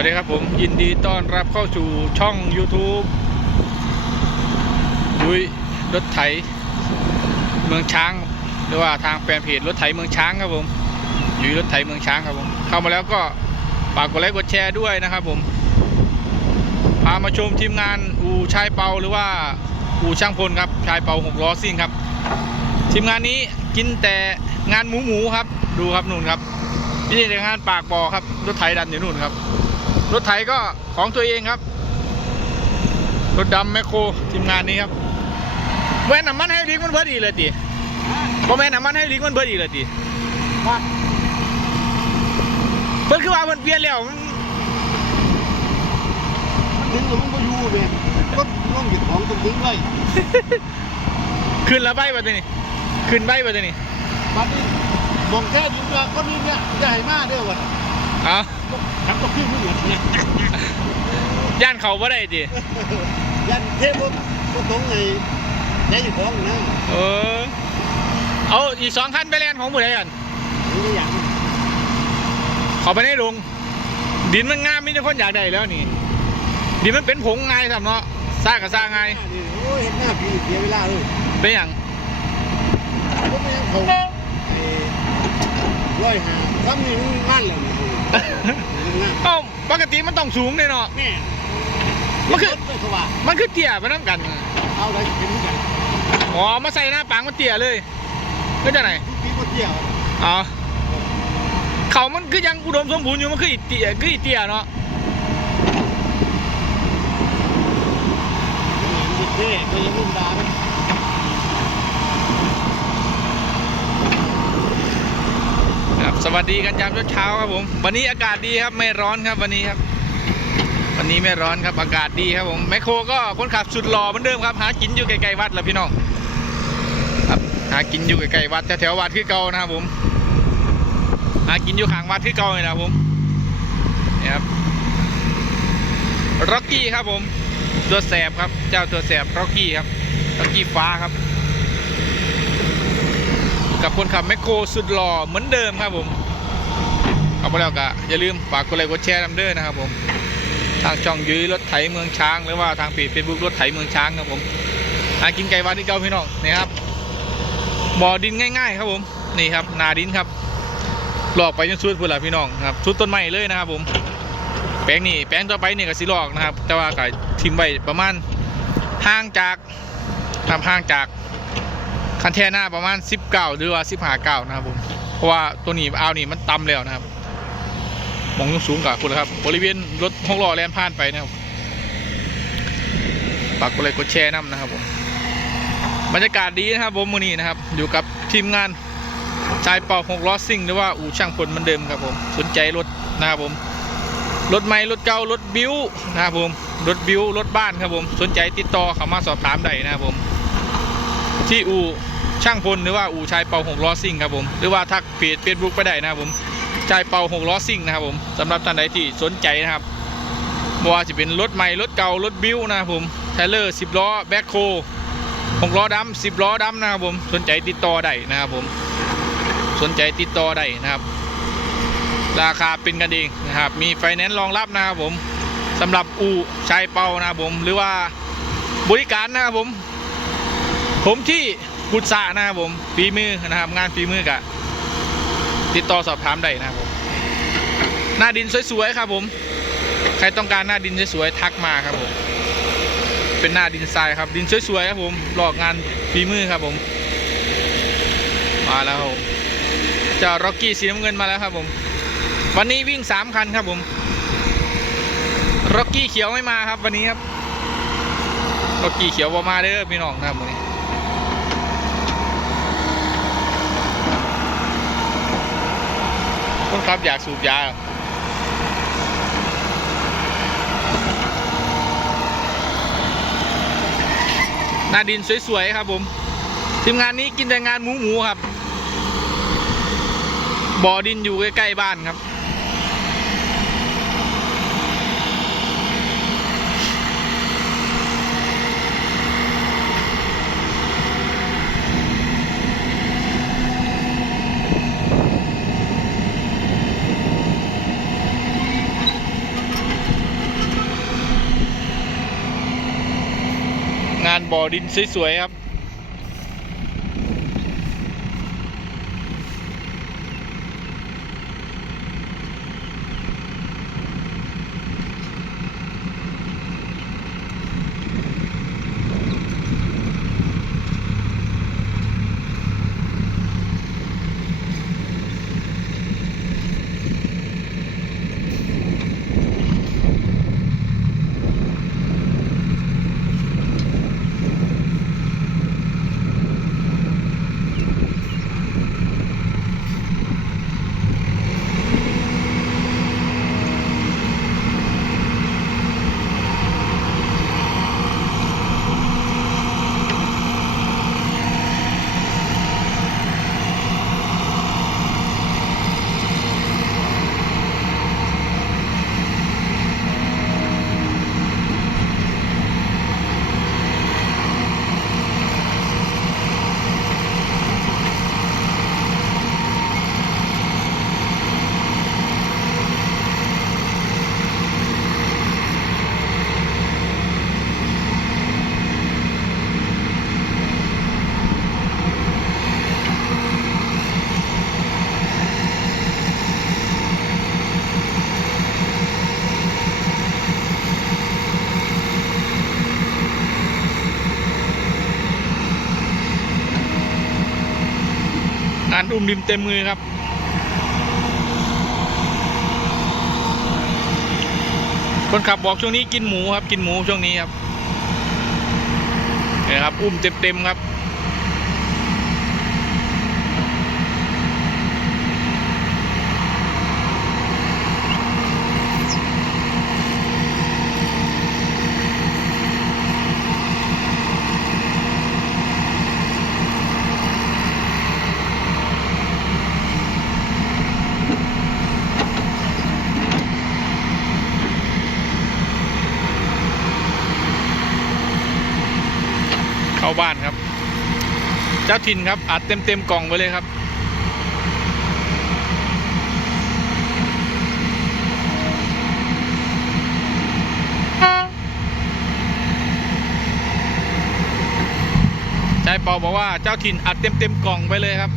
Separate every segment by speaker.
Speaker 1: วัสดีครับผมยินดีต้อนรับเข้าสู่ช่อง YouTube ยุ้ยรถไถเมืองช้าง หรือว่าทางแฟนเพจรถไถเมืองช้างครับผมยุ้ยรถไถเมืองช้างครับผมเข้ามาแล้วก็ฝากกดไลค์กดแชร์ด้วยนะครับผมพามาชมทีมงานอูชายเปาหรือว่าอูช่างพลครับชายเปาหกล้อซิ่งครับ ทีมงานนี้กินแต่งานหมูหมูครับ ดูครับนู่นครับนี่แต่งานปากบ่อครับรถไถดันอยู่นู่นครับ รถไถก็ของตัวเองครับ รถดำแมคโครทีมงานนี้ครับแม่นน้ำมันให้ลิกมันเบิดอีกเลยตีบ่แม่นน้ำมันให้ลิกมันเบิดอีกเลยตี
Speaker 2: ว่า
Speaker 1: เพิ่นคือว่าเพิ่นเปลี่ยนแล้วมัน
Speaker 2: มันถึงหรือมันก็อยู่เลยก็ต้องหยุดของตรงถึงเลย
Speaker 1: ขึ้นแล้วใบบ่ตัวนี้ขึ้นใบบ่ตัวนี้
Speaker 2: บัดนี้มองแค่ยิงว่าคนนี้เนี่ยจะให้มาเด้อวะ
Speaker 1: เอ้า
Speaker 2: ทำก็ขึ้นไม่เหมือนนะ
Speaker 1: ย่านเขาบ่ได้ติ
Speaker 2: ยันเทพก็ตรงไงใจอยู่ของนะ
Speaker 1: เออเอาอีกสองคันไปแล่นของผู้ใดกัน
Speaker 2: นี่อย่าง
Speaker 1: เขาไปในโรงดินมันงามมีแต่คนอยากได้แล้วนี่ดินมันเป็นผงไงทำเนาะสร้างกับสร้างไง
Speaker 2: โอ้ยเห็นหน้าพี่เสียเวลาเลย
Speaker 1: เป็นอย่าง
Speaker 2: ก็ไม่ยังเขาร้อยหาซ้ำนี่มันมั่นแล้วนี่งาน
Speaker 1: เอ้าปกติมันต้องสูงเลยเนาะ
Speaker 2: แม่
Speaker 1: มันคือ
Speaker 2: ไม่เขาว่า
Speaker 1: มันคือเตี้ยไปน้ำกัน
Speaker 2: เอาได้เป็นกัน
Speaker 1: อ๋อมาใส่หน้าปังมันเตี้ยเลยก็จะไหน
Speaker 2: พี่ก็เที่ยว
Speaker 1: อ๋อเขามันคือยังอุดมสมบูรณ์อยู่มันคืออีเตี้ยคืออีเตี้ยเนาะ
Speaker 2: เท่ก็ยังรุ่นดาไห
Speaker 1: ครับสวัสดีกันยามเช้าครับผมวันนี้อากาศดีครับไม่ร้อนครับวันนี้ครับ วันนี้ไม่ร้อนครับอากาศดีครับผมแมคโครก็คนขับสุดหล่อเหมือนเดิมครับ หากินอยู่ไกลๆวัดแล้วพี่น้องครับหากินอยู่ไกลๆวัดแถวๆวัดคือเก่านะครับผมหากินอยู่ข้างวัดคือเก่าเลยนะครับผมนี่ครับร็อกกี้ครับผมตัวแสบครับเจ้าตัวแสบร็อกกี้ครับร็อกกี้ฟ้าครับ กับคนขับแมคโครสุดหล่อเหมือนเดิมครับผมเอาไปแล้วก็อย่าลืมฝากกดไลค์กดแชร์นำเด้อนะครับผมทางช่องยื้อรถไถเมืองช้าง หรือว่าทางเพจเฟซบุ๊กรถไถเมืองช้างครับผมหากินไก่วันที่เก่าพี่น้องนี่ครับบ่อดินง่าย ๆ ครับผมนี่ครับนาดินครับหลอกไปจนสุดพุ่นละพี่น้องครับสุดต้นไม้เลยนะครับผมแปลงนี่แปลงต่อไปนี่ก็สิหลอกนะครับ แต่ว่าก็ทิมไว้ประมาณห่างจากทำห่างจาก คันแท่หน้าประมาณ 19 หรือว่า15เก้านะครับผมเพราะว่าตัวนี้เอานี่มันต่ำแล้วนะครับมองสูงกว่าคุณครับบริเวณรถหกล้อแล่นผ่านไปนะครับฝากกดไลค์กดแชร์น้ำนะครับผมบรรยากาศดีนะครับผมมือนี้นะครับ อยู่กับทีมงานชายเป่าหกล้อซิ่งหรือว่าอู่ช่างพลเหมือนเดิมครับผมสนใจรถนะครับผมรถใหม่รถเก่ารถบิ้วนะครับผมรถบิ้วรถบ้านครับผมสนใจติดต่อเข้ามาสอบถามได้นะครับผม ที่อู่ช่างพลหรือว่าอู่ชายเป่าหกล้อซิ่งครับผมหรือว่าทักเพจเฟซบุ๊กไปได้นะครับผมชายเป่าหกล้อซิ่งนะครับผมสำหรับท่านใดที่สนใจนะครับบ่ว่าจะเป็นรถใหม่รถเก่ารถบิ้วนะครับผมเทเลอร์สิบล้อแบ็คโคหกล้อดำสิบล้อดำนะครับผมสนใจติดต่อได้นะครับผมสนใจติดต่อได้นะครับ ราคาเป็นกันเองนะครับ มีไฟแนนซ์รองรับนะครับผมสำหรับอู่ชายเป่านะครับผมหรือว่าบริการนะครับผม ผมที่กุศะนะครับผมฝีมือนะครับงานฝีมือกะติดต่อสอบถามได้นะครับผมหน้าดินสวยๆครับ ผม ใครต้องการหน้าดินสวยๆทักมาครับผมเป็นหน้าดินทรายครับ ดินสวยๆครับผมหลอกงานฝีมือครับผม มาแล้วครับจ้าร็อกกี้สีน้ำเงินมาแล้วครับผม วันนี้วิ่งสามคันครับผมร็อกกี้เขียวไม่มาครับวันนี้ครับร็อกกี้เขียวมาเด้อพี่น้องนะครับวันนี้ คนครับอยากสูบยาหน้าดินสวย ๆ ครับผมทีมงานนี้กินแต่งานหมูหมูๆครับ บ่อดินอยู่ใกล้ ๆ บ้านครับ งานบ่อดินสวยๆครับารอุ้มดิมเต็มมือครับ คนขับบอกช่วงนี้กินหมูครับ กินหมูช่วงนี้ครับเนี่ยครับ อุ้มเต็มๆครับาบ้านครับ เจ้าถิ่นครับอัดเต็มเต็มๆกล่องไปเลยครับชายเปาบอกว่าเจ้าถิ่นอัดเต็มเต็มๆกล่องไปเลยครับ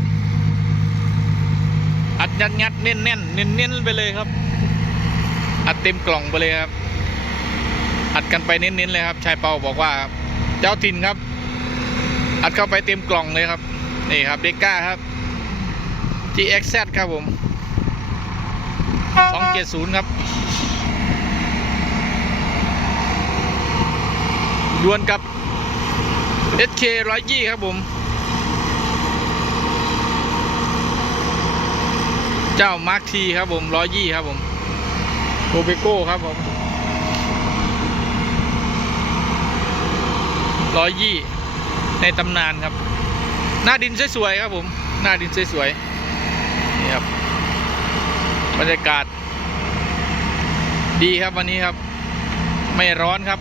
Speaker 1: อัดยัดยัดเน้นเน้นเน้นเน้นๆไปเลยครับ อัดเต็มกล่องไปเลยครับอัดกันไปเน้นๆเลยครับ ชายเปาบอกว่า เจ้าถิ่นครับ อัดเข้าไปเต็มกล่องเลยครับ นี่ครับเด็ก้าครับ GXZ ครับผม 270 ครับดวลกับ SK 120ครับผม เจ้ามาร์คทีครับผม120ครับผมโกเบโก้ครับผม120 ในตำนานครับ หน้าดินสวยๆครับผม หน้าดินสวยๆนี่ครับบรรยากาศ ดีครับวันนี้ครับ ไม่ร้อนครับ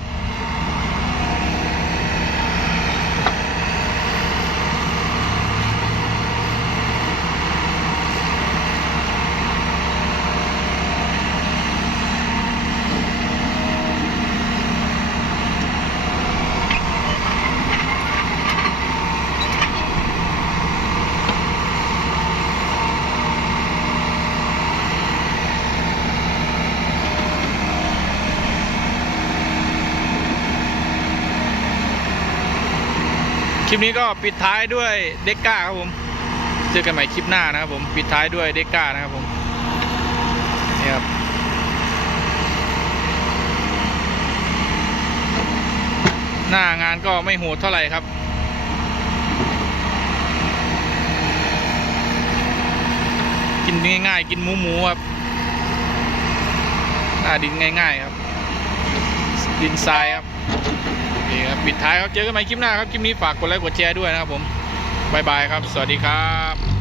Speaker 1: คลิปนี้ก็ปิดท้ายด้วยเด็กก้าครับผม เจอกันใหม่คลิปหน้านะครับผมปิดท้ายด้วยเด็กก้านะครับผมนี่ครับหน้างานก็ไม่โหดเท่าไหร่ครับ กินง่ายๆ กินหมูหมูๆครับหน้าดินง่ายๆครับ ดินทรายครับ นี่ครับปิดท้ายครับเจอกันใหม่คลิปหน้าครับคลิปนี้ฝากกดไลค์กดแชร์ด้วยนะครับผมบายบายครับ สวัสดีครับ